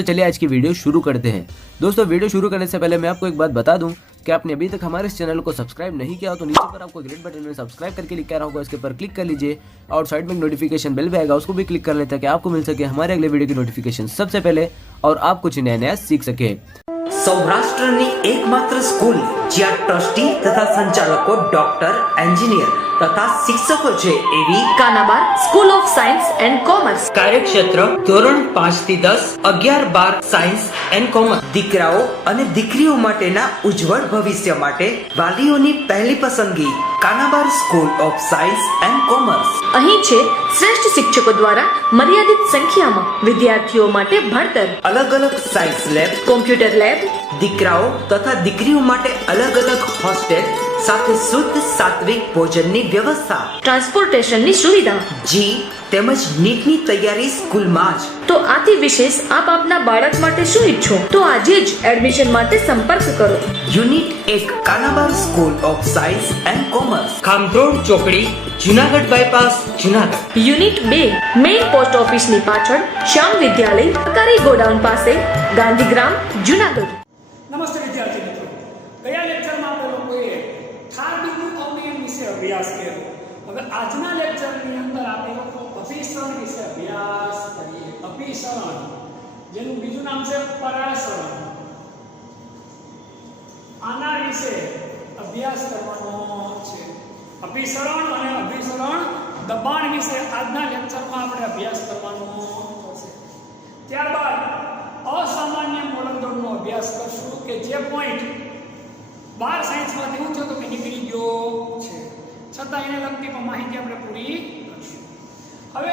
दोस्तों चलिए आज की वीडियो शुरू करते हैं। दोस्तों वीडियो शुरू करने से पहले मैं आपको एक बात बता दूं कि आपने अभी तक हमारे इस चैनल को सब्सक्राइब नहीं किया हो तो नीचे पर आपको ग्रीन बटन में सब्सक्राइब करके लिखा रहा होगा, इसके ऊपर क्लिक कर लीजिए और साइड में नोटिफिकेशन बेल भी आएगा, उसको भी क्लिक कर लें ताकि आपको मिल सके हमारे अगले वीडियो की नोटिफिकेशन सबसे पहले और आप कुछ नया सीख सके। સૌરાષ્ટ્રની એકમાત્ર સ્કૂલ જ્યાં ટ્રસ્ટી તથા સંચાલકો ડોક્ટર, એન્જિનિયર તથા શિક્ષકો છે એવી Kanabar school of science and commerce. કાર્યક્ષેત્ર ધોરણ 5 થી 10, 11, 12 સાયન્સ એન્ડ કોમર્સ. દીકરાઓ અને દીકરીઓ માટેના ઉજ્જવળ ભવિષ્ય માટે વાલીઓની પહેલી પસંદગી Kanabar school of science and commerce. અહીં છે શ્રેષ્ઠ શિક્ષકો દ્વારા મર્યાદિત સંખ્યામાં વિદ્યાર્થીઓ માટે ભણતર, અલગ અલગ સાયન્સ લેબ, કોમ્પ્યુટર લેબ, દીકરાઓ તથા દીકરીઓ માટે અલગ અલગ હોસ્ટેલ સાથે શુદ્ધ સાત્વિક ભોજનની વ્યવસ્થા, ટ્રાન્સપોર્ટેશનની સુવિધા. જી તેમજ નીટની તૈયારી સ્કૂલમાં જ. તો આથી વિશેષ આપ આપના બાળક માટે શું ઈચ્છો તો આજે જ એડમિશન માટે સંપર્ક કરો. Unit 1 Kanabar school of science and commerce, ખામરોડ ચોકડી, Junagadh bypass, Junagadh. Unit 2 main post ઓફિસની પાછળ શ્યામ વિદ્યાલય, સરકારી ગોડાઉન પાસે, ગાંધીગ્રામ, જુનાગઢ. નમસ્તે વિદ્યાર્થી મિત્રો, ગયા લેક્ચરમાં આપણે લોકોએ ઠાર બિંદુ અવયવ વિશે અભ્યાસ કર્યો. હવે આજના લેક્ચરની અંદર આપણે લોકો અભિસરણ વિશે અભ્યાસ કરીએ. અભિસરણ જેનું બીજું નામ છે પરાસરણ, આના વિશે અભ્યાસ કરવાનો છે. અભિસરણ અને અભિસરણ દબાણ વિશે આજના લેક્ચરમાં આપણે અભ્યાસ કરવાનો છે. ત્યારબાદ અસામાન્ય મોલકદળનો અભ્યાસ કરશું કે જે પોઈન્ટ 12 સાયન્સમાં એવું છે તો કે નીકળી ગયો છે, છતાં એને લગતી પણ માહિતી આપણે પૂરી કરશું. હવે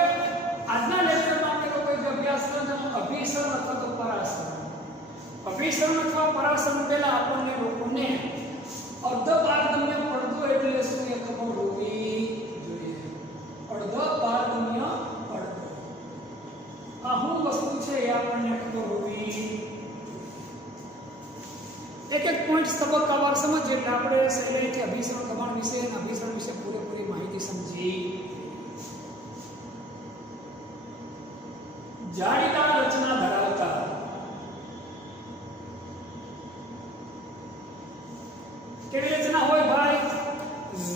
આજના લેક્ચરમાં આપણે લોકો એક અભ્યાસ કરવાનો અભિસરણ અથવા તો પરાસરણ. અભિસરણ અથવા પરાસરણ પહેલા આપણને લોકોને અર્ધપારગમ્ય પડદો એટલે શું એ ખબર હોવી જોઈએ. અર્ધપારગમ્ય પડદો આ શું વસ્તુ છે એ આપણને ખબર હોવી. એક એક પોઈન્ટ તબક્કાવાર સમજીએ એટલે આપણે સહેલાઈથી અભિસરણ દબાણ વિશે અને અભિસરણ વિશે પૂરેપૂરી માહિતી સમજી. જાળીદાર રચના ધરાવતા કેવી રચના હોય ભાઈ?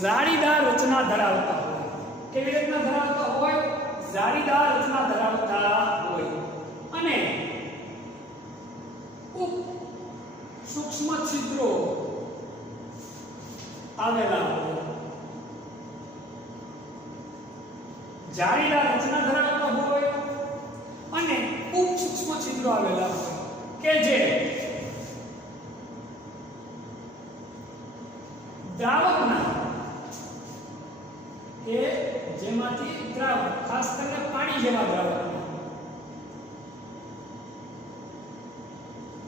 જાળીદાર રચના ધરાવતા હોય. કેવી રચના ધરાવતા હોય? જાળીદાર રચના ધરાવતા હોય અને સૂક્ષ્મ છિદ્રો આવેલા હોય. જાળીદાર રચના ધરાવતા હોય અને ખૂબ સૂક્ષ્મ છિદ્રો આવેલા હોય કે જે દ્રાવકના કે જેમાંથી દ્રાવક ખાસ કરીને પાણી જેવા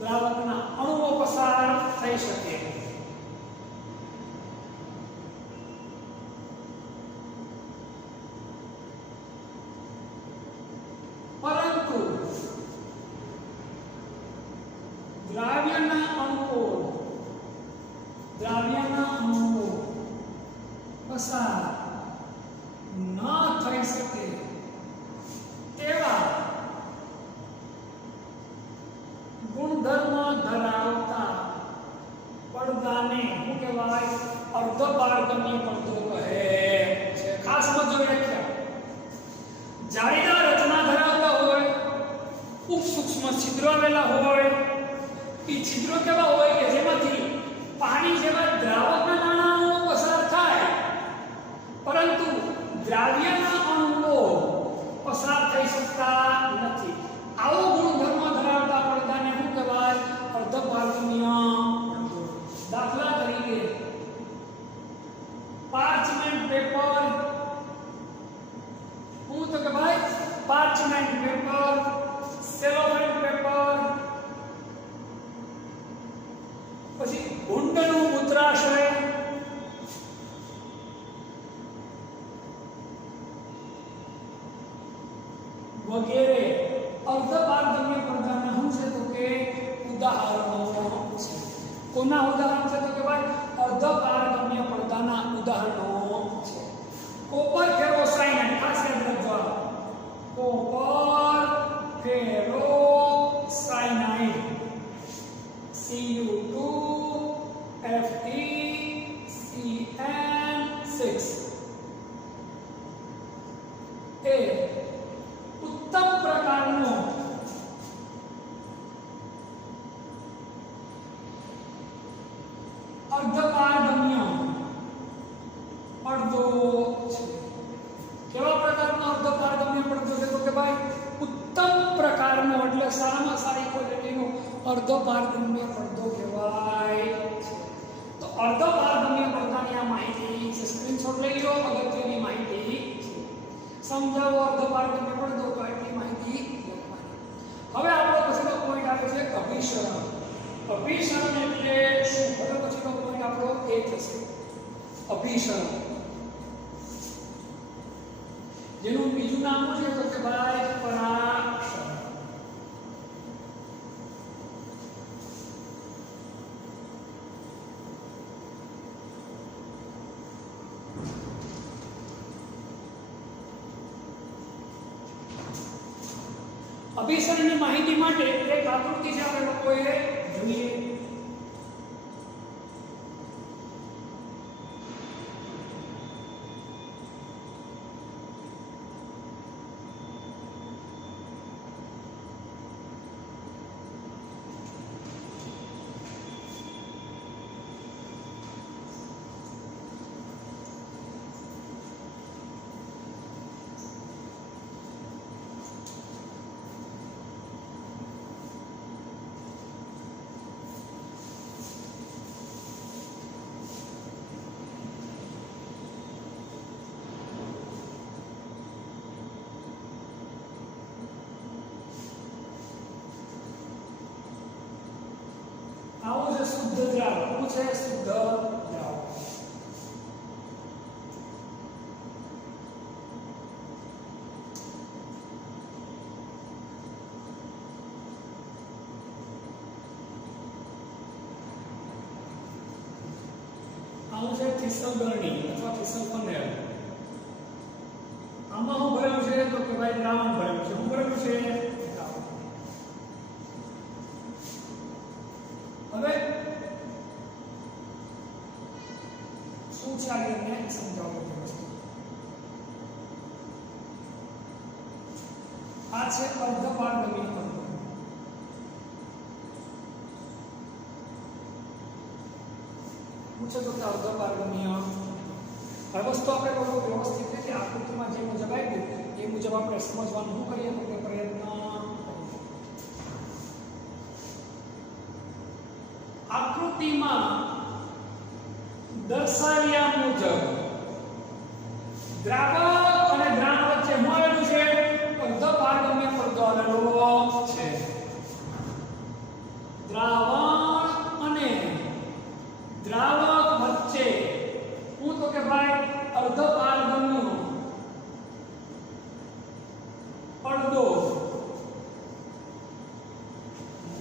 દ્રાવકના અણુઓ પસાર થઈ શકે. પરંતુ દ્રાવ્યના અણુઓ પસાર ન થઈ શકે તેવા ગુણધર્મ ધરાવતા પડદાને શું કહેવાય? અર્ધપારગમ્ય પડદો કહે છે. ખાસ સમજો વ્યાખ્યા. જાળીદાર રચના ધરાવતા હોય, ખૂબ સૂક્ષ્મ છિદ્રો આવેલા હોય. એ છિદ્રો કેવા હોય કે જેમાંથી પાણી જેવા દ્રાવકના નાના અણુઓ પસાર થાય પરંતુ દ્રાવ્યના અણુઓ પસાર થઈ શકતા નથી. આવો ગુણધર્મ ધરાવતા પડદાને શું કહેવાય? અર્ધપારગમ્ય. દાખલા તરીકે પાર્ચમેન્ટ પેપર. શું તો કે ભાઈ? પાર્ચમેન્ટ પેપર, સેલોફેન પેપર, પછી ઊંડનું મૂત્રાશય, વગેરે અર્ધપારગમ્ય પડદાના શું છે તો કે ઉદાહરણો છે. કોના ઉદાહરણ છે તો કે ભાઈ અર્ધપારગમ્ય પડદાના ઉદાહરણો છે. કોપર ફેરોસાયનાઇડ, ખાસ યાદ રાખજો. કોપર ફેરોસાયનાઇડ અર્ધ પારગમ્ય પડદો કહેવાય છે. તો અર્ધ પારગમ્ય પડદાની આ માહિતી છે, સ્ક્રીનશોટ લઈ લો. અગત્યની માહિતી સમજાવો અર્ધ પારગમ્ય પડદો, તો એટલી માહિતી લખવાની. હવે આપણો પછીનો પોઈન્ટ આવે છે અભિસરણ. અભિસરણ એટલે શું? હવે પછીનો પોઈન્ટ આપણો એ થશે અભિસરણ, જેનું બીજું નામ છે તો કે ભાઈ પરાક્ષણ. અભિસરણની માહિતી માટે એક આકૃતિ છે આપણે લોકોએ જોઈએ. આવું છે શુદ્ધ દ્રાવ. શું છે? શુદ્ધ દ્રાવ. આવું છે થીસલ ગરણી અથવા થીસલ ફનેલ. આમાં શું ભરેલું છે? તો કે ભાઈ દ્રાવણ ભરેલું છે. શું ભરેલું છે? હવે શું છે આગળને સમજાવો છો વસ્તુ. આ છે અર્ધ પારગમ્ય પડદો. પૂછો તો કે અર્ધ પારગમ્ય. હવે વસ્તુ આપણે બહુ વ્યવસ્થિત રીતે આકૃતિમાં જે મુજબ આપ્યું એ મુજબ આપણે સમજવાનું શું કરીએ તો કે પ્રયત્ન. આકૃતિમાં દર્શાવ્યા મુજબ દ્રાવક અને દ્રાવણ વચ્ચે શું આવેલું છે? અર્ધ પારગમ્ય પડદો આવેલો છે. દ્રાવણ અને દ્રાવક વચ્ચે હું તો કે ભાઈ અર્ધ પારગમ્ય પડદો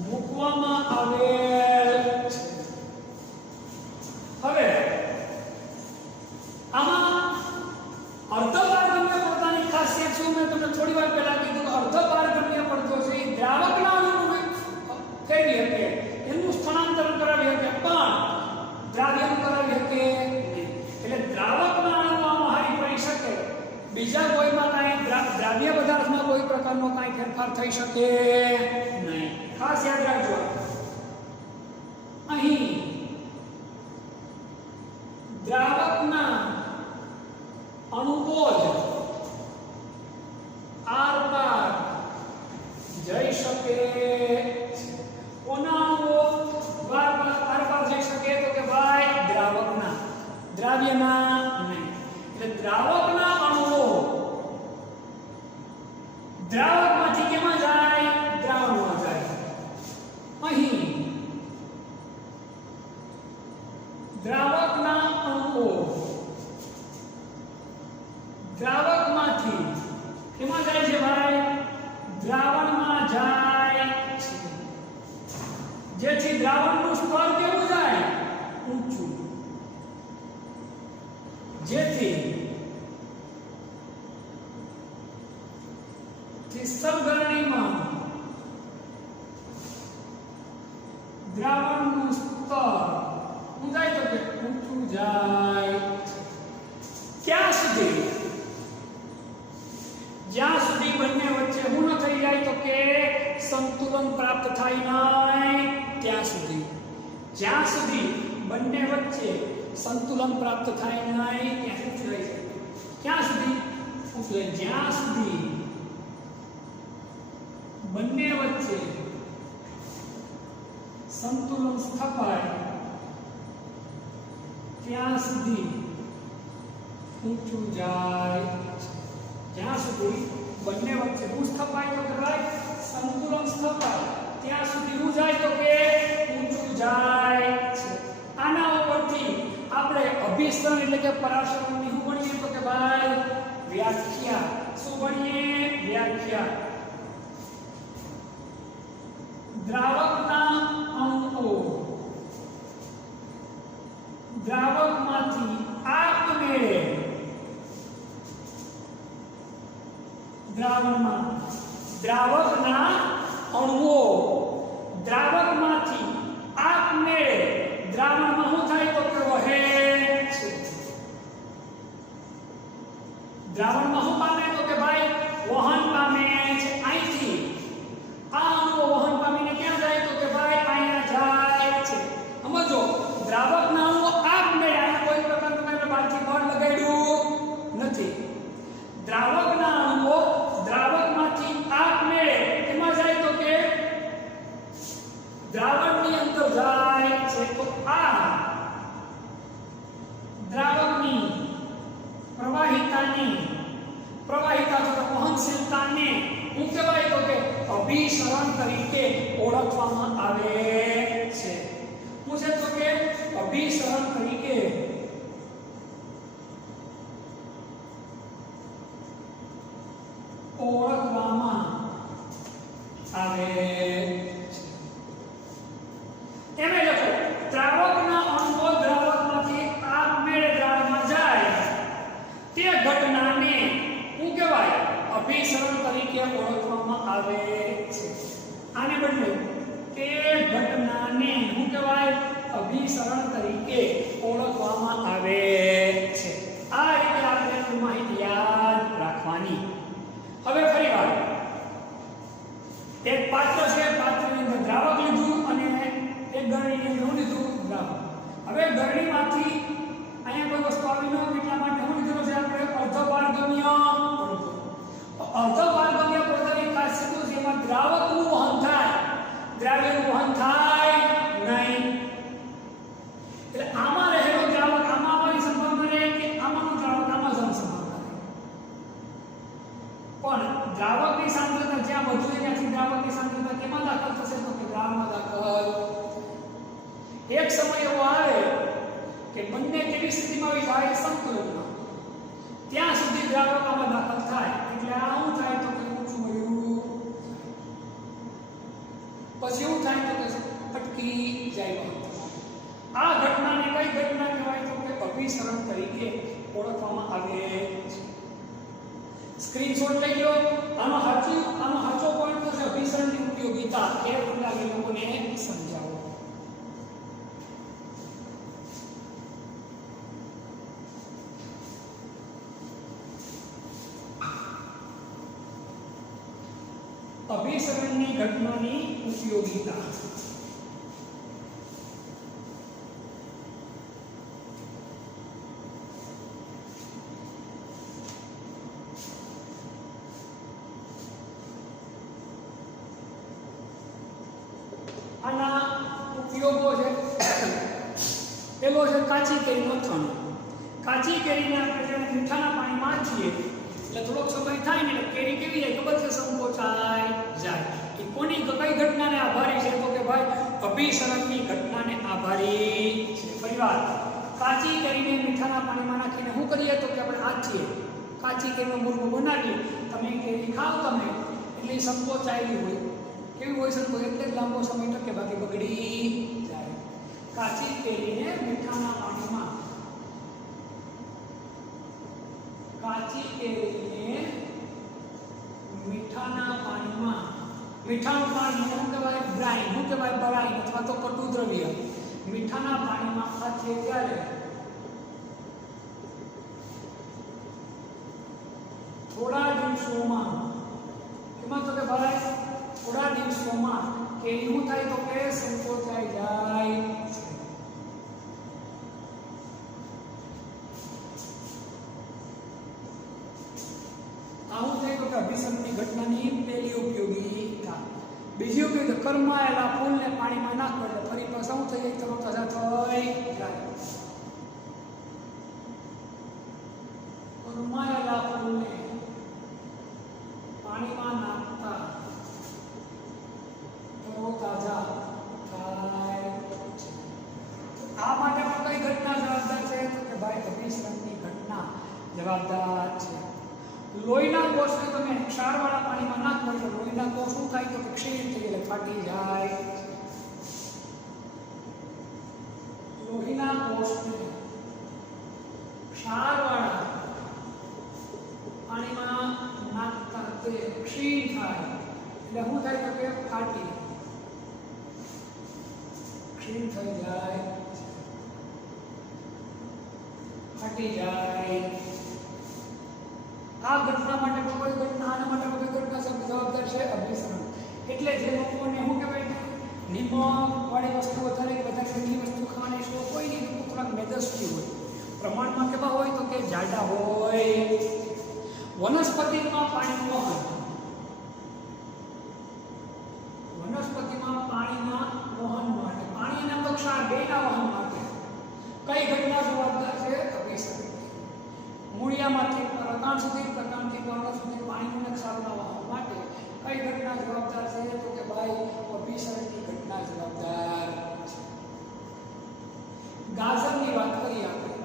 મૂકવામાં આવે. હવે આમાં અર્ધ પારગમ્ય પડદાની ખાસિયત શું? મેં તમને થોડી વાર પહેલા કીધું. અર્ધ પારગમ્ય પડદો છે એ દ્રાવકના અણુનું કરી શકે, એનું સ્થાનાંતરણ કરાવી શકે, પણ દ્રાવ્યનું કરાવી શકે નહીં. એટલે દ્રાવકના અણુ આમાં હારી પડી શકે, બીજા કોઈમાં કાંઈ દ્રાવ્ય પદાર્થમાં કોઈ પ્રકારનો કાંઈ ફેરફાર થઈ શકે નહીં. ખાસ યાદ રાખજો. અહીં દ્રાવકના અણુઓ જ આર પાર જઈ શકે. કોના અણુઓ આર પાર જઈ શકે? તો કે ભાઈ દ્રાવકના, દ્રાવ્યના નહીં. એટલે દ્રાવકના અણુઓ દ્રાવકમાંથી કેમાં જાય? દ્રાવણમાં જાય. અહીં દ્રાવકના અણુઓ દ્રાવકમાંથી કેમાં જાય છે ભાઈ? દ્રાવણમાં જાય છે. જેથી દ્રાવણનું સ્તર કેવું જાય? ઊંચું. જેથી થીસલ ગરણીમાં દ્રાવણનું સ્તર ઊંચાઈ તો કે ઊંચું જાય. ક્યાં સુધી? જ્યાં સુધી બંને વચ્ચે શું ન થઈ જાય તો કે સંતુલન પ્રાપ્ત થાય નહીં ત્યાં સુધી. જ્યાં સુધી બંને વચ્ચે સંતુલન પ્રાપ્ત થાય નહીં ત્યાં સુધી. ક્યાં સુધી? જ્યાં સુધી બંને વચ્ચે સંતુલન સ્થપાય ત્યાં સુધી ઊંચું જાય છે। જ્યાં સુધી બંને વચ્ચે શું સ્થપાય તો કે ભાઈ સંતુલન સ્થપાય ત્યાં સુધી શું જાય તો કે ઊંચું જાય છે। આના ઉપરથી આપણે અભિસરણ એટલે કે પરાશરની શું ભણીએ તો કે ભાઈ વ્યાખ્યા। શું ભણીએ? વ્યાખ્યા। દ્રાવકના અણુઓ દ્રાવકમાંથી આપમેળે દ્રાવકના અણુઓ દ્રાવકમાંથી આપમેળે દ્રાવણમાં શું થાય તો કે વહે છે। દ્રાવણમાં શું પામે તો કે ભાઈ વહન પામે છે। અહીંથી આ અણુઓ વહન પામીને ક્યાં જાય તો કે ભાઈ અહીંયા જાય છે। સમજો દ્રાવકના અણુઓ આપમેળે આને કોઈ પ્રકારનું આપણે બહારથી બળ લગાડ્યું નથી। દ્રાવકના અણુઓ દ્રાવકમાંથી આપમેળે કેમાં જાય તો કે દ્રાવણની અંદર જાય છે। તો આ દ્રાવકની પ્રવાહિતા અથવા વહનશીલતાને શું કહેવાય તો કે અભિસરણ તરીકે ઓળખવામાં આવે છે। શું છે તો કે અભિસરણ તરીકે ઓળખવામાં આવે છે। એમ લખો દ્રાવકના અણુઓ દ્રાવકમાંથી આપમેળે દ્રાવણમાં જાય તે ઘટનાને શું કહેવાય અભિસરણ તરીકે ઓળખવામાં આવે છે। આને બદલે તે ઘટનાને શું કહેવાય અભિસરણ તરીકે ઓળખવામાં આવે છે। આ રીતે આપણે માહિતી યાદ રાખવાની। હવે ફરીવાર એક પાત્ર છે, પાત્રની અંદર દ્રાવક લીધું અને એક ગરણીની અંદર શું લીધું દ્રાવક। હવે ગરણીમાંથી અહીંયા કોઈ વસ્તુ આવી ન હોય એટલા માટે શું લીધું છે આપણે અર્ધપારગમ્ય પદાર્થની ખાસિયત છે એમાં દ્રાવકનું વહન થાય દ્રાવ્યનું વહન થાય નહીં। એટલે આમાં રહેલો દ્રાવક આમાં આવવાની સંભાવના રહે કે આમાંનું દ્રાવક આમાં જવાની સંભાવના રહે। પણ દ્રાવકની સાંદ્રતા જ્યાં વધુ છે ત્યાંથી દ્રાવકની સાંદ્રતા કેમાં દાખલ થશે તો કે દ્રાવણમાં દાખલ। એક સમય એવો આવે કે બંને કેવી સ્થિતિમાં આવી જાય સંતુલનમાં ત્યાં સુધી દ્રાવક આમાં દાખલ થાય એટલે આ શું થાય તો કે ઊંચું વળ્યું પછી એવું થાય તો કે અટકી જાય। આ ઘટનાને કઈ ઘટના કહેવાય તો કે અભિસરણ તરીકે ઓળખવામાં આવે છે। સ્ક્રીનશોટ લઈ લો। આનો સાચો પોઈન્ટ છે અભિસરણની ઉપયોગિતા એ તમને લોકોને સમજાવો। અભિસરણની ઘટનાની ઉપયોગિતા આના ઉપયોગો છે। પેલો છે કાચી કેરીનો થણો। કાચી કેરીને આપણે મીઠાના પાણીમાં છીએ એટલે થોડોક સમય થાય ને એટલે કેરી કેવી જાય ખબર છે સંકોચાઈ જાય। એ કોની કઈ ઘટનાને આભારી છે તો કે ભાઈ અભિસરણની ઘટનાને આભારી છે। પરિવાર કાચી કેરીને મીઠાના પાણીમાં નાખીને શું કરીએ તો કે આપણે આ છીએ કાચી કેરીનો મુરગો બનાવીએ તમે કેરી ખાવ તમે એટલે સંકોચાયેલી હોય કેવી હોય સંકોચ એટલે લાંબો સમય ટકે બાકી બગડી જાય। કાચી કેરીને મીઠાના પાણીમાં મીઠાનું પાણી શું કહેવાય બ્રાઇન શું કહેવાય બરાઈન અથવા તો કટુ દ્રવ્ય મીઠાના પાણીમાં ખાઈએ ત્યારે થોડા દિવસોમાં એમાં તો કે ભાઈ થોડા દિવસોમાં કેરી શું થાય તો કે સંકોચાઈ જાય। આવું થાય તો કે અભિસરણની ઘટનાની પહેલી ઉપયોગિતા। બીજી ઉપયોગિતા કરમાયેલા ફૂલને પાણીમાં નાખો એટલે ફરી પાછા શું થઈ જાય તરત થઈ જાય ઉરમાયેલા ફૂલને પાણીમાં નાખતા તાજા થાય છે. આ માટે પણ કઈ ઘટના જવાબદાર છે તો કે ભાઈ અભિસરણની ઘટના જવાબદાર છે. લોહીના કોષને તમે ક્ષારવાળા પાણીમાં નાખો એટલે લોહીના કોષ શું થાય તો કે ક્ષીણ થઈ એટલે ફાટી જાય. લોહીના કોષને ક્ષારવાળા પાણીમાં નાખતા તે ક્ષીણ થાય એટલે શું થાય તો કે ફાટી ક્ષીણ થઈ જાય ફાટી જાય. આ ઘટના માટે કોઈ ઘટના આના માટે કોઈ ઘટના જવાબદાર છે અભિસરણ. એટલે જે લોકોને શું કહેવાય નિમક વાળી વસ્તુ વધારે કે વધારે ઠંડી વસ્તુ ખાવાની શોખ હોય ને એ લોકો થોડાક મેદસ્વી હોય, પ્રમાણમાં કેવા હોય તો કે જાડા હોય. વનસ્પતિમાં પાણીનું વહન, વનસ્પતિમાં પાણીના વહન માટે પાણી અને ક્ષાર બેના વહન માટે કઈ ઘટના જવાબદાર છે અભિસરણ. મૂળિયામાંથી પ્રકાંડ સુધી પ્રકાંડથી પર્ણ સુધી પાણીનું અને ક્ષારના વહન માટે કઈ ઘટના જવાબદાર છે તો કે ભાઈ અભિસરણની ઘટના જવાબદાર છે. ગાજરની વાત કરીએ આપણે.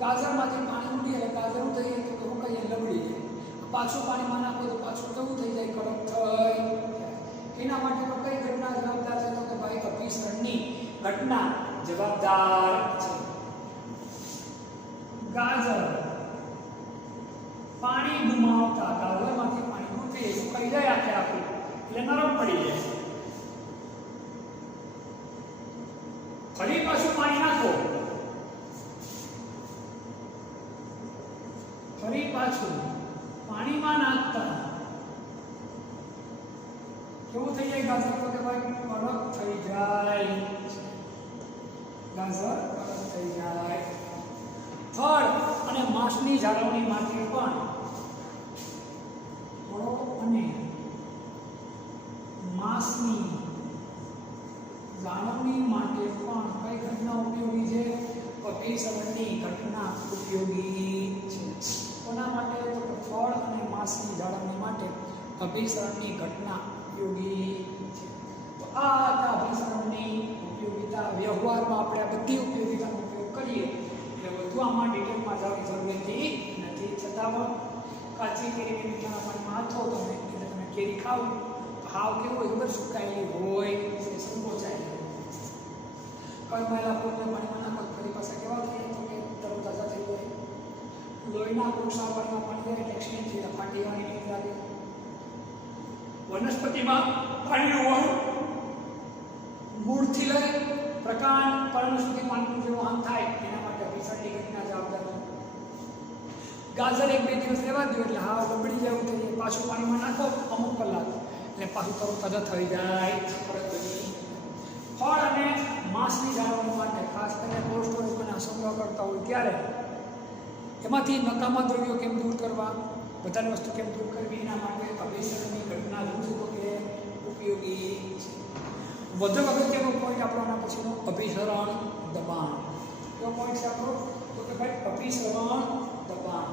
ગાજરમાંથી પાણી ઉડી એટલે ગાજર શું થઈ જાય તો કે હું કહીએ લબડી જાય. પાછું પાણીમાં નાખો તો પાછું કેવું થઈ જાય કડક થઈ. એના માટે તો કઈ ઘટના જવાબદાર છે તો કે ભાઈ અભિસરણની ઘટના જવાબદાર છે. ગાજર પાણી ગુમાવતા ગાજરમાંથી પાણી ઉઠે એવું કહી જાય આપણે એટલે નરમ પડી જાય. ફરી પાછું પાણી નાખો, ફરી પાછું પાણીમાં નાખતા કેવું થઈ જાય ગાજર તો કે ભાઈ કડક થઈ જાય. ગાજર કડક થઈ જાય. ફળ અને માંસની જાળવણી માટે પણ ફળો અને માંસની જાળવણી માટે પણ કઈ ઘટના ઉપયોગી છે? અભિસરણની ઘટના ઉપયોગી છે. કોના માટે તો કે ફળ અને માંસની જાળવણી માટે અભિસરણની ઘટના ઉપયોગી છે. તો આ હતા અભિસરણની ઉપયોગિતા. વ્યવહારમાં આપણે આ બધી ઉપયોગિતાનો ઉપયોગ કરીએ એટલે વધુ આમાં ડિટેલમાં જવાની જરૂર નથી. છતાં પણ કાચી કેરીને મીઠાના પાણીમાં હાથો તમે એટલે તમે કેરી ખાવ તો હાવ કેવું હોય ખબર સુકાયેલી હોય એ સંકોચાય. કળમાયેલા ફૂલને પાણીમાં નાખો ફરી પાછા કેવા થાય તો કે તરતાજા થઈ જાય. લોહીના કોષા પાણીમાં પાણી જાય એટલે ક્ષીણ થઈ ફાટી જવાની બીક લાગે. વનસ્પતિમાં પાણીનું વહન મૂળથી લઈ પ્રકાંડ પર્ણ સુધી પાણીનું જે વહન થાય એના માટે અભિસરણની ઘટના જવાબદાર છે. ગાજર 1-2 દિવસ રહેવા દો એટલે હાવ બગડી જાય થઈ જાય. પાછું પાણીમાં નાખો અમુક કલાક એટલે પાછું તરતાજા થઈ જાય. ફળ અને માંસની જાળવણી માટે ખાસ કરીને કોલ્ડ સ્ટોરેજમાં સંગ્રહ કરતા હોય ત્યારે એમાંથી નકામા દ્રવ્યો કેમ દૂર કરવા, બધાની વસ્તુ કેમ દૂર કરવી એના માટે અભિસરણની ઘટના જોવું કે ઉપયોગી છે. વધુ અગત્યનો પોઈન્ટ આપણો આના પછીનો અભિસરણ દબાણ. કયો પોઈન્ટ છે આપણો તો કે ભાઈ અભિસરણ દબાણ.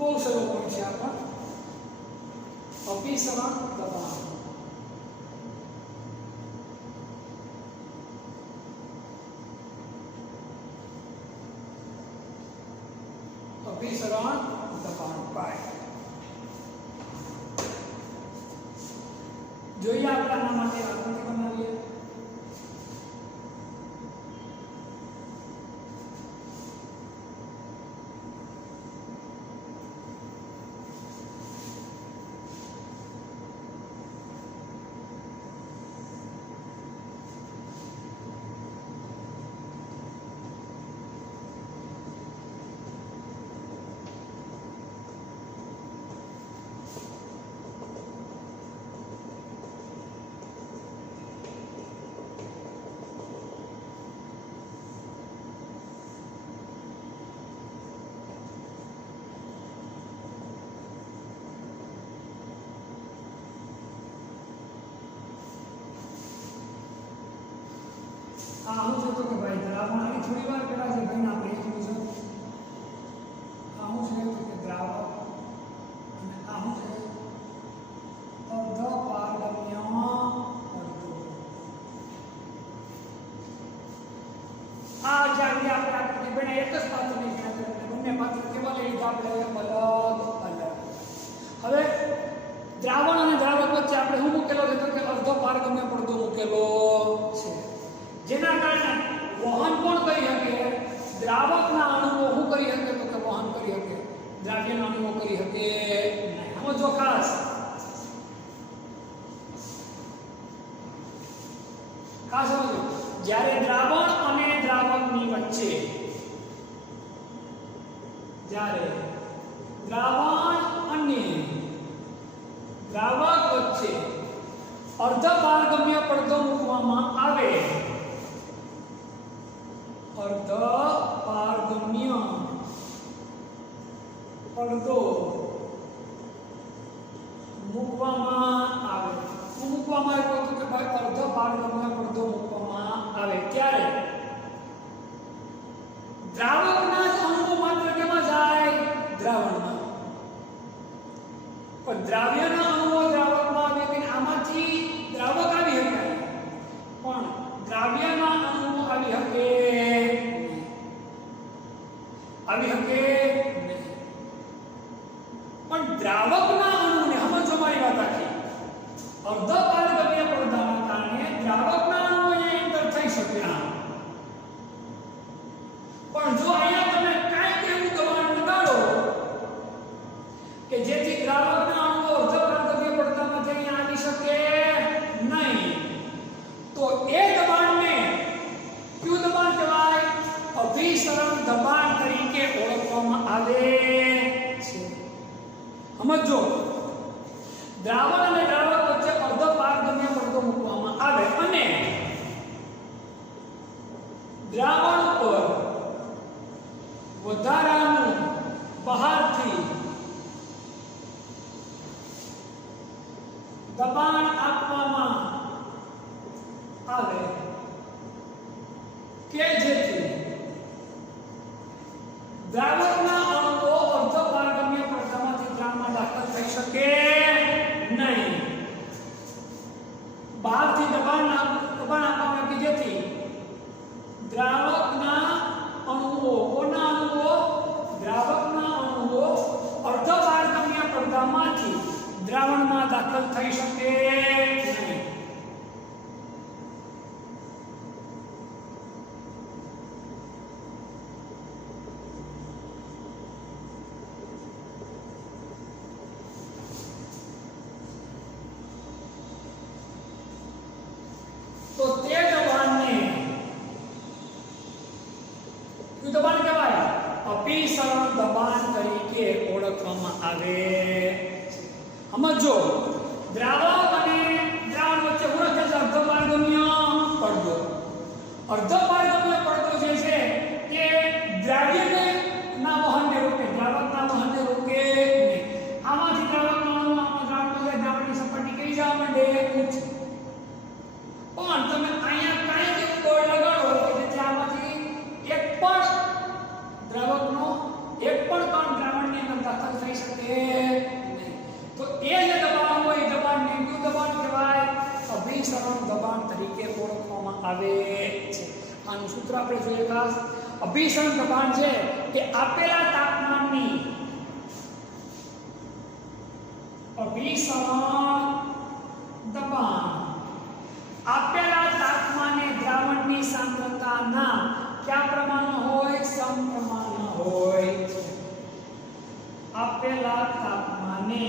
બહુ સરળ પોઈન્ટ છે આપણા અભિસરણ દબાણ. અભિસરણ દબાણ પાય જોઈએ આપણે આના માટે આકૃતિ બનાવીએ. આ હું છે તો કે ભાઈ દ્રાવણ આની થોડી વાર પહેલા જે ભાઈને આપણે એક મુજબ આ હું છે તો કે દ્રાવક અને આ હું છે અર્ધ પારગમ્ય આ જાગે આપણે આકૃતિ બને એક જ પાત્રની સાથે બંને પાત્ર કેવા લઈ લીધા આપણે અલગ અલગ. હવે દ્રાવણ અને દ્રાવક વચ્ચે આપણે શું મૂકેલો છે તો કે અર્ધ પારગમ્ય પડદો મૂકેલો છે, જેના કારણે વહન પણ કરી શકે. દ્રાવકના અણુઓ શું કરી શકે તો કે વહન કરી શકે, દ્રાવ્યના અણુઓ કરી શકે નહીં. આમાં જો ખાસ સમજો, જ્યારે દ્રાવણ અને દ્રાવકની વચ્ચે જ્યારે દ્રાવણ અને દ્રાવક વચ્ચે અર્ધ પારગમ્ય પડદો મૂકવામાં આવે, અર્ધ પારગમ્ય પડદો મૂકવામાં આવે. મૂકવામાં આવ્યો તો કે ભાઈ અર્ધ પારગમ્ય પડદો મૂકવામાં આવે ત્યારે દ્રાવકના જ અણુઓ માત્ર કેમાં જાય? દ્રાવણમાં. પણ દ્રાવ્યના અણુઓ દ્રાવકમાં આવે કે આમાંથી દ્રાવક આવી શકે, પણ દ્રાવ્યના અણુઓ આવી શકે પણ દ્રાવકના અણુને સમજો મારી વાત આખી. અર્ધ પારગમ્ય પડદાના કારણે દ્રાવકના અણુઓ અંદર થઈ શકે, પણ જો અહીંયા તમે કાંઈક એવું દબાણ લગાડો કે જેથી દ્રાવકના અણુઓ અર્ધ પારગમ્ય પડદામાંથી અહીંયા આવી શકે નહીં, તો એ દબાણને કયું દબાણ કહેવાય? અભિસરણ દબાણ તરીકે ઓળખવામાં આવે છે. સમજો, દ્રાવણ અને દ્રાવક વચ્ચે અર્ધ પારગમ્ય પડદો મૂકવામાં આવે અને દ્રાવણ પર વધારાનું બહારથી દબાણ આપવામાં આવે કે જેથી દ્રાવકના અણુઓ અર્ધ પારગમ્ય પડદામાંથી દ્રાવણમાં દાખલ થઈ શકે નહીં. બહારથી દબાણ આપવામાં આવે કે જેથી દ્રાવકના અણુઓ અર્ધ પારગમ્ય પડદામાંથી દ્રાવણમાં દાખલ થઈ શકે નહીં. તો તે દબાણને કયું દબાણ કહેવાય? અભિસરણ દબાણ તરીકે ઓળખવામાં આવે. સમજો, દ્રાવક અને દ્રાવણ વચ્ચે શું રચે છે? અર્ધ પારગમ્ય પડદો. અર્ધ પારગમ્ય પડદો જે છે એ દ્રાવ્યને ના વહનને રોકે, દ્રાવકના વહનને રોકે નહીં. આમાંથી દ્રાવકના અણુઓમાં દ્રાવણની સપાટી કઈ જવા માંડે? ઊંચી. પણ તમે અહીંયા કાંઈ એક દોડ લગાડો કે જેથી આમાંથી એક પણ દ્રાવકનો એક પણ કણ દ્રાવણની અંદર દાખલ થઈ શકે નહીં, તો એ જે દબાણ હોય એ દબાણને કયું દબાણ કહેવાય? અભિસરણ દબાણ તરીકે ઓળખવામાં આવે છે. આનું સૂત્ર આપણે જોઈએ ખાસ. અભિસરણ દબાણ છે કે આપેલા તાપમાનની અભિસરણ દબાણ આપેલા તાપમાને દ્રાવણની સાંદ્રતાના કયા પ્રમાણમાં હોય? સમપ્રમાણમાં હોય. આપેલા તાપમાને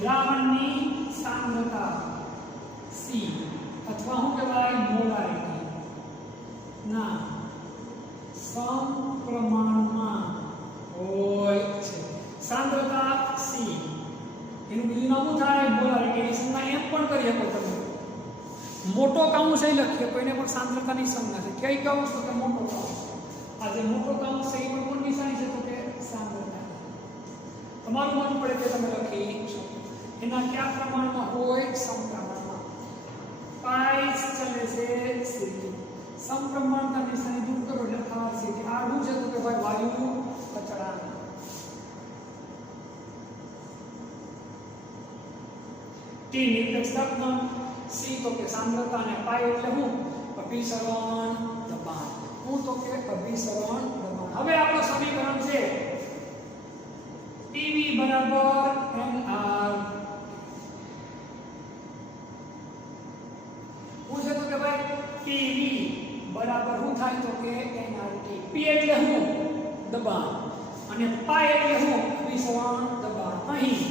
દ્રાવણની સાંદ્રતા C અથવા શું કહેવાય? મોલારિટી ના સમપ્રમાણમાં હોય છે. સાંદ્રતા C એનું બીજું નામ શું થાય? મોલારિટી. એની સંજ્ઞા એમ પણ કરી શકો તમે. મોટો કાઉન્સ અહીં લખીએ કોઈને પણ સાંદ્રતાની સંજ્ઞા છે. કઈ કાઉન્સ? તો કે મોટો કાઉન્સ. આ જે મોટો કાઉન્સ છે એ પણ કોણ નિશાની છે? તો કે સાંદ્રતા. તમારું મન પડે કે તમે લખી શકો. એના કયા પ્રમાણમાં હોય? સમપ્રમાણમાં. પાઈ સમપ્રમાણતા નિશાની દૂર કરો એટલે થશે કે આ શું છે તો કે ભાઈ વાયુ અચળાંક. ટી નિરપેક્ષ તાપમાન, સી તો કે સાંદ્રતા અને પાઈ એટલે હું અભિસરણ દબાણ. હું તો કે અભિસરણ દબાણ. હવે આપણું સમીકરણ છે PV બરાબર NR. હું છે તો કે ભાઈ PV બરાબર શું થાય તો કે NRT. P એટલે હું દબાણ અને પાઈ એટલે હું અભિસરણ દબાણ. અહીં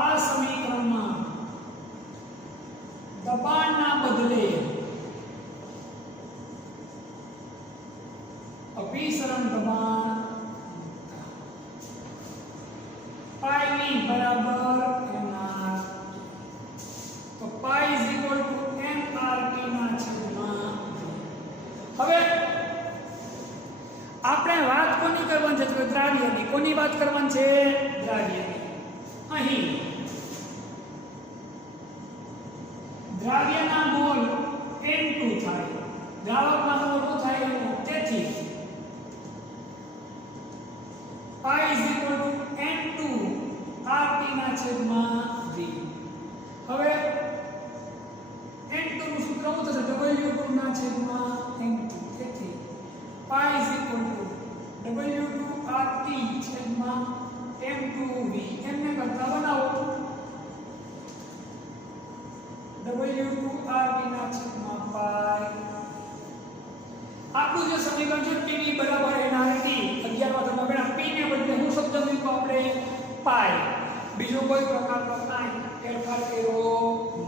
આ સમીકરણમાં દબાણના બદલે અભિસરણ દબાણ પાઈ બરાબર NR. તો પાઈ NRT ના છેદમાં. હવે આપણે વાત કોની કરવાની છે? દ્રાવ્યની. કોની વાત કરવાની છે? દ્રાવ્યની. અહીં દ્રાવ્યના મોલ N2 થાય, દ્રાવકના મોલ શું થાય? તેથી પાઈ N2 RT ના છેદમાં V. હવે N2 નું સૂત્ર શું થશે? W2 ના છેદમાં N2. તેથી પાઈ W2 RT છેદમાં M2V. એમને કરતા બનાવો W2 RT ના છેદમાં પાઈ. આપણું જે સમીકરણ છે PV બરાબર NRT. 11 માં તમે બેટા P ને બદલે હું શબ્દ મૂક્યો આપણે પાઈ. બીજો કોઈ પ્રકારનો કાંઈ ફેરફાર કર્યો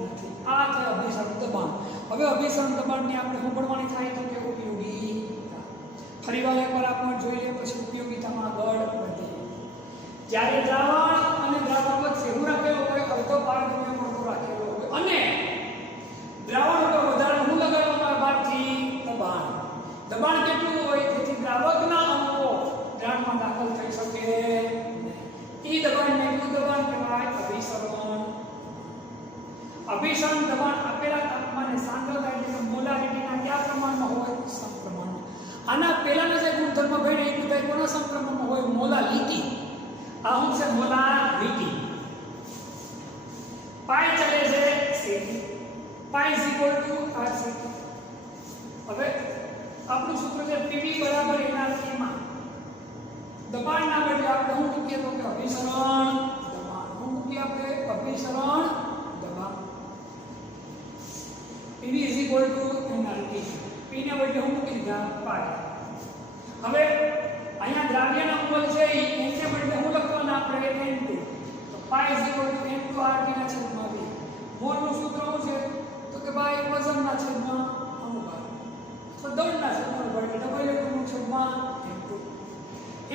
નથી. આ છે અભિસરણ દબાણ. હવે અભિસરણ દબાણની આપણે શું ભણવાની થાય તો કે ઉપયોગીતા. ફરીવાર એકવાર આપણે જોઈ લઈએ પછી ઉપયોગીતામાં આગળ વધીએ. જ્યારે દ્રાવણ અને દ્રાવક વચ્ચે શું રાખેલો હોય? અડધો પારગમ્ય પડતો રાખેલો હોય અને દ્રાવણ ઉપર વધારે શું લગાડવામાં આવે? બહારથી દબાણ. દબાણ કેટલું હોય? તેથી દ્રાવકના અણુઓ દ્રાવણમાં દાખલ થઈ શકે. એ દબાણને કયું દબાણ કહેવાય? અભિસરણ. અભિસરણ દબાણ આપેલા તાપમાને સાંદ્રતા એટલે મોલારિટીના કયા પ્રમાણમાં હોય? સમપ્રમાણમાં. આના પહેલાના જે ગુણધર્મ ભેળે એ બધા કોના સમપ્રમાણમાં હોય? મોલાલિટી. આ શું છે? મોલારિટી. પાઈ ચલે છે C. પાઈ RC. હવે આપણું સૂત્ર છે PV બરાબર NRT માં દબાણના બદલે આપણે શું મૂકીએ તો કે અભિસરણ દબાણ. શું મૂકીએ આપણે? અભિસરણ દબાણ. PV NRT. P ને બદલે શું મૂકી દીધા? પાઈ. હવે અહીંયા દ્રાવ્યના મોલ છે એને બદલે શું લખવાના આપણે? N2. તો પાઈ N2 RT ના છેદમાં V. મોલનું સૂત્ર શું છે તો કે ભાઈ વજનના છેદમાં અણુભાર. તો દળના છેદમાં અણુભાર એટલે W2 નું છેદમાં M2.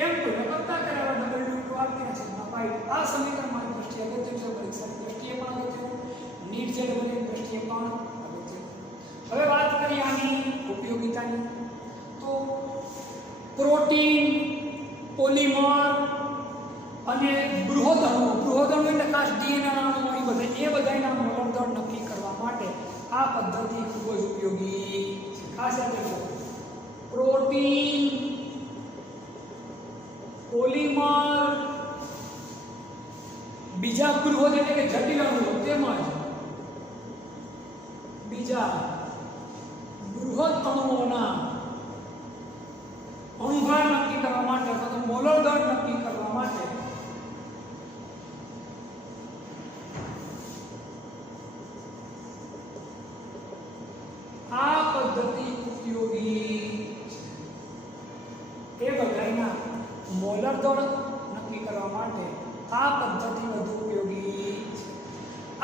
M2 ને કરતા કર્યા W2 RT ના છેદમાં પાઈ. આ સમીકરણમાં દ્રષ્ટિએ અગત્યનું છે. પરીક્ષાની દ્રષ્ટિએ પણ અગત્યનું, નીટ જે ડબલની દ્રષ્ટિએ પણ અગત્યનું. હવે વાત કરીએ આની ઉપયોગિતાની. તો પ્રોટીન, પોલિમર અને બૃહદ અણુ એટલે ખાસ DNA અણુ એ બધાના મોલર દળ નક્કી કરવા માટે આ પદ્ધતિ ખૂબ જ ઉપયોગી છે. ખાસ યાદ રાખો. પ્રોટીન, પોલિમર, બીજા બૃહદ એટલે કે જટિલ અણુઓ તેમજ બીજા બૃહદ અણુઓના અણુભાર નક્કી કરવા માટે અથવા તો મોલર દળ નક્કી કરવા માટે આ પદ્ધતિ ઉપયોગી છે. એ બધાના મોલર દળ નક્કી કરવા માટે આ પદ્ધતિ વધુ ઉપયોગી છે.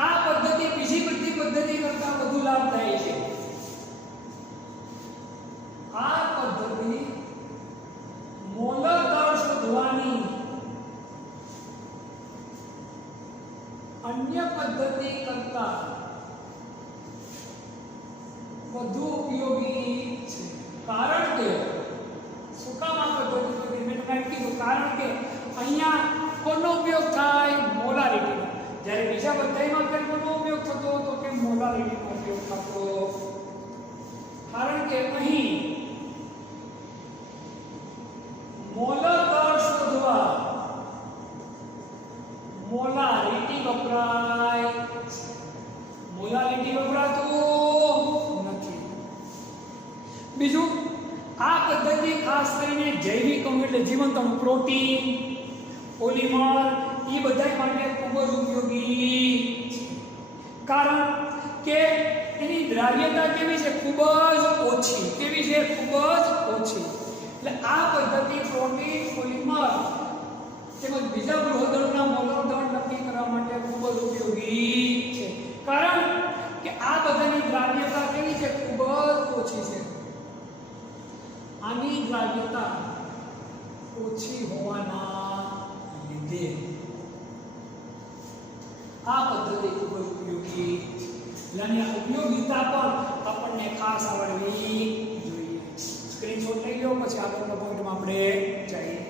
આ પદ્ધતિ બીજી બધી પદ્ધતિ કરતાં વધુ લાભદાયી છે. આ પદ્ધતિ મોલર દળ શોધવાની અન્ય પદ્ધતિ કરતાં વધુ ઉપયોગી છે. કારણ કે શું કામ આ પદ્ધતિ મેં કીધું? કારણ કે અહીંયા કોનો ઉપયોગ થાય? મોલારિટી. જ્યારે બીજા બધાયમાં કેમ કોનો ઉપયોગ થતો તો કે મોલારિટીનો ઉપયોગ થતો, કારણ કે અહીં મોલર દર શોધવા મોલારિટી વપરાય, મોલારિટી વપરાતું નથી. બીજું, આ પદ્ધતિ ખાસ કરીને જૈવિક અંગ એટલે જીવંત અણુ, પ્રોટીન, પોલિમર એ બધા માટે ખૂબ જ ઉપયોગી છે, કારણ કે એની દ્રાવ્યતા કેવી છે? ખૂબ જ ઓછી. કેવી છે? ખૂબ જ ઓછી. એટલે આ પદ્ધતિ પ્રોટીન, પોલિમર તેમજ બીજા બૃહદળના મોલર દળ નક્કી કરવા માટે ખૂબ જ ઉપયોગી છે, કારણ કે આ બધાની દ્રાવ્યતા કેવી છે? ખૂબ જ ઓછી છે. આની દ્રાવ્યતા ઓછી હોવાના લીધે આ પદ્ધતિ ખૂબ જ ઉપયોગી છે. અને ઉપયોગિતા પર આપણને ખાસ આવડવી જોઈએ. સ્ક્રીનશોટ લઈ લો, પછી આગળના પોઈન્ટમાં આપણે જઈએ.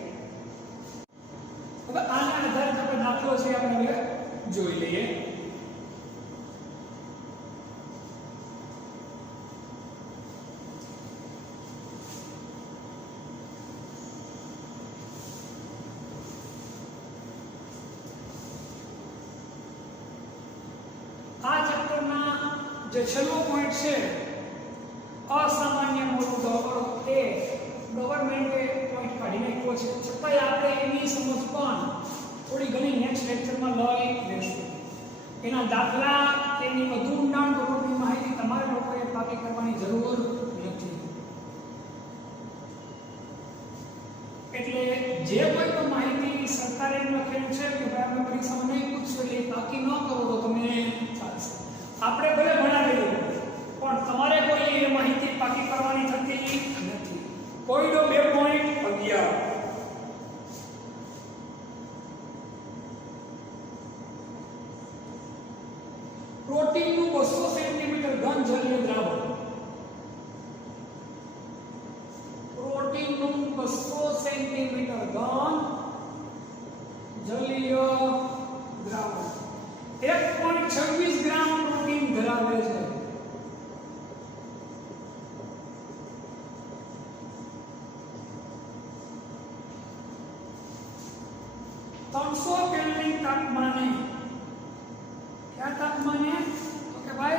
હવે આના આધારે આપણે દાખલો છે આપણે હવે જોઈ લઈએ. આ ચેપ્ટરના જે છેલ્લો પોઈન્ટ છે અસામાન્ય મોટું દળ, એ ગવર્મેન્ટે પોઈન્ટ કાઢી નાખ્યો છે, છતાંય આપણે એની સમજ પણ થોડી ઘણી નેક્સ્ટ લેક્ચરમાં લઈ લઈશું. એના દાખલા, એની વધુ ઊંડાણપૂર્વકની માહિતી તમારે લોકોએ પાકી કરવાની જરૂર નથી. એટલે જે કોઈ પણ માહિતી સરકારે એમ લખેલું છે કે ભાઈ આપણે પરીક્ષામાં નહીં પૂછશું એટલે બાકી ન કરો તો તમે ચાલશે. આપણે ભલે ભણાવેલું પણ તમારે કોઈ એ માહિતી પાકી કરવાની થતી નથી. કોઈનો 2.11 પ્રોટીનનું 200 સેન્ટીમીટર ઘન જલીય દ્રાવણ, પ્રોટીનનું 200 સેન્ટીમીટર ઘન જલીય દ્રાવણ 1.26 ગ્રામ પ્રોટીન ધરાવે છે. કેલ્વિન તાપમાને, क्या तापमान है? तो कि भाई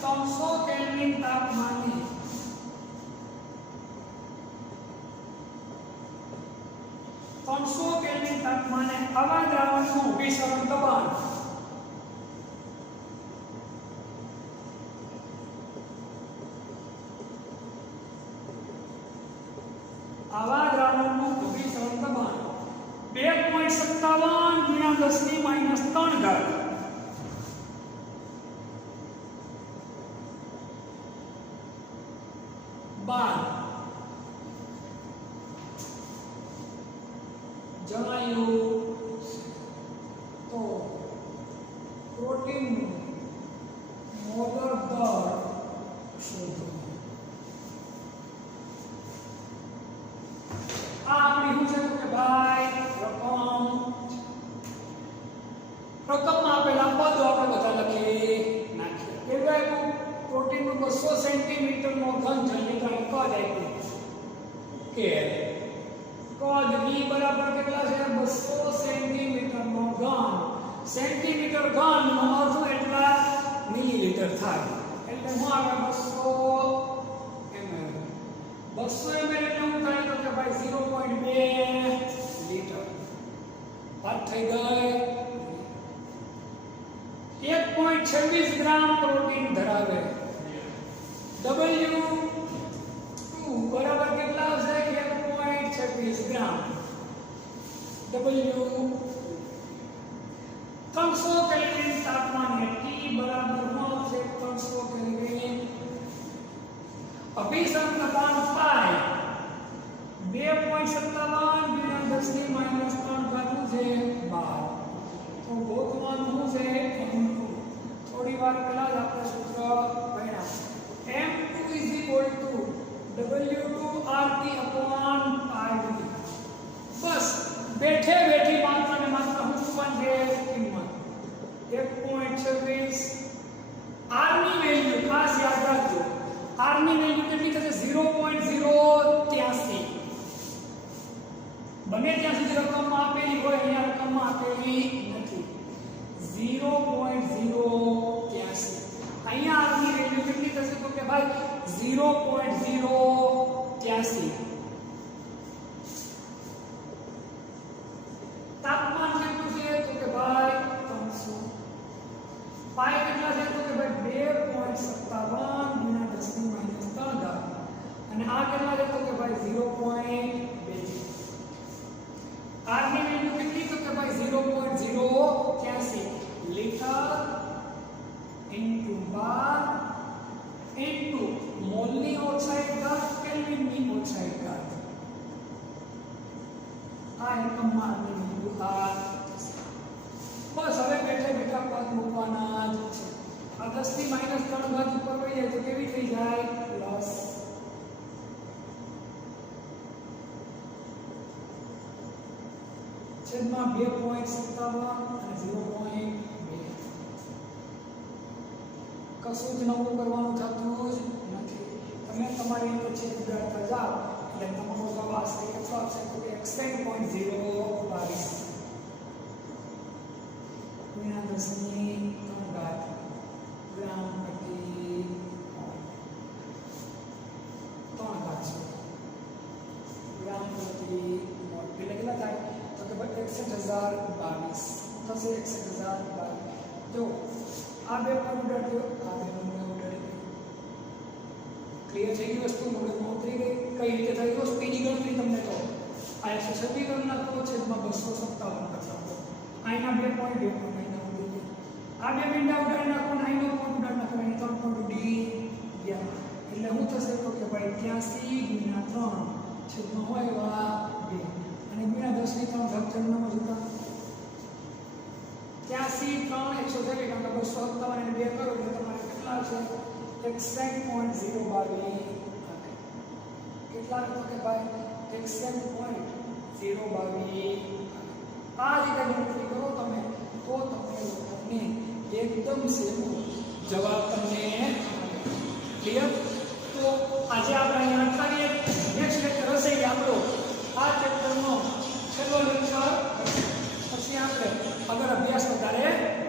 300 केल्विन तापमाने 300 केल्विन तापमाने आवा द्रावणનું અભિસરણ દબાણ આવા દ્રાવણનું અભિસરણ દબાણ 2.57 × 10⁻³ ઘાત જણાયું. તો પ્રોટીનનું મોલર દર શોધો. આ આપણી શું છે તો કે ભાઈ રકમમાં આપેલા પદો આપણે બધા લખી નાખીએ. કેવું આપ્યું? પ્રોટીનનું 200 સેન્ટીમીટરનો ઘન જલીય દ્રાવણ કદ આપ્યું કે કદ v બરાબર કેટલા છે? 200 સેન્ટીમીટરનો ઘન. સેન્ટીમીટર ઘન નો અર્થ એટલા મિલીલીટર થાય. એટલે હું આવે 200 ml. 200 ml એટલે શું થાય તો કે ભાઈ 0.2 લીટર. વાત થઈ ગઈ. 1.26 ગ્રામ પ્રોટીન ધરાવે. W2 બરાબર કેટલા છે? 1.26 ગ્રામ. W 300 કેલ્વિન તાપમાને T બરાબર છે 300 કેલ્વિન. અભિસરણ દબાણ પાઈ 2.57 × 10⁻³ ઘાત છે 12. તો ગોતવાનું છે M2. થોડી વાર પહેલા જ આપણે સૂત્ર ભણ્યા. M2 W2RT/π. બસ બેઠે બેઠી માત્ર ને માત્ર શું બનશે? કિંમત એવી નથી 0.083 અહીંયા આની વેલ્યુ કેટલી થશે તો કે ભાઈ 0.083 તાપમાન કેટલું છે તો કે ભાઈ 300 પાય કેટલા છે તો કે ભાઈ 2.57 × 10⁻³ અને આ કેટલા છે તો કે ભાઈ 0.2 આર ની વેલ્યુ કેટલી તો કે ભાઈ 0.083 લિટર ઇન્ટુ બાર ઇન્ટુ મોલની ઓક્સાઇડ ઘાત કેલ્વિનની ઓક્સાઇડ ઘાત આ એકમમાં આની વેલ્યુ આ બસ હવે બેઠા બેઠા પદ મૂકવાના જ છે આ 10⁻³ ઉપર વહી જાય તો કેવી થઈ જાય પ્લસ છેદમાં 2.57 અને 0.2 કશું જ નવું કરવાનું થતું જ નથી તમે તમારી રીતે છેદ ઉડાડતા જાઓ એટલે તમારો જવાબ આવશે કેટલો આવશે તો કે 61.022 ગુણ્યા 10⁻³ ગ્રામ પ્રતિ મોલ 3 છે ગ્રામ પ્રતિ મોલ એટલે કેટલા થાય તો કે ભાઈ 61,022 થશે 61,022 જો આ બે પણ ઉડાડ્યો આ બે પણ ઉડાડી ક્લિયર થઈ ગઈ વસ્તુ મોડેલમાં ઉતરી ગઈ કઈ રીતે થઈ ગયો સ્પીડની ગણતરી તમને કહો આ 126 ગણ નાખો છેદમાં 257 કરશો આના 2 પોઈન્ટ આઈના ઉડી ગયા આ બે મીંડા ઉડાડી નાખો ને આઈનો પોઈન્ટ ઉડાડી નાખો અને 3 પોઈન્ટ ઉડી ગયા એટલે શું થશે તો કે ભાઈ 83 × 3 છેદમાં હોય એવા 2 અને ગુણ્યા 10 ની 3 ધબચરનામાં જતા 83 3 123 કારણ કે 257 અને 2 કરો એટલે તમારે કેટલા છે 61.022 કેટલા તો કે ભાઈ 61.022 આ રીતે ગણતરી કરો તમે તો તમને એકદમ સેમ જવાબ તમને ક્લિયર તો આજે આપણે અહીંયા અટકાવીએ નેક્સ્ટ લેક્ચર હશે આપણો આ ચેપ્ટરનો છેલ્લો લેક્ચર પછી આપણે અગર અભ્યાસ વધારે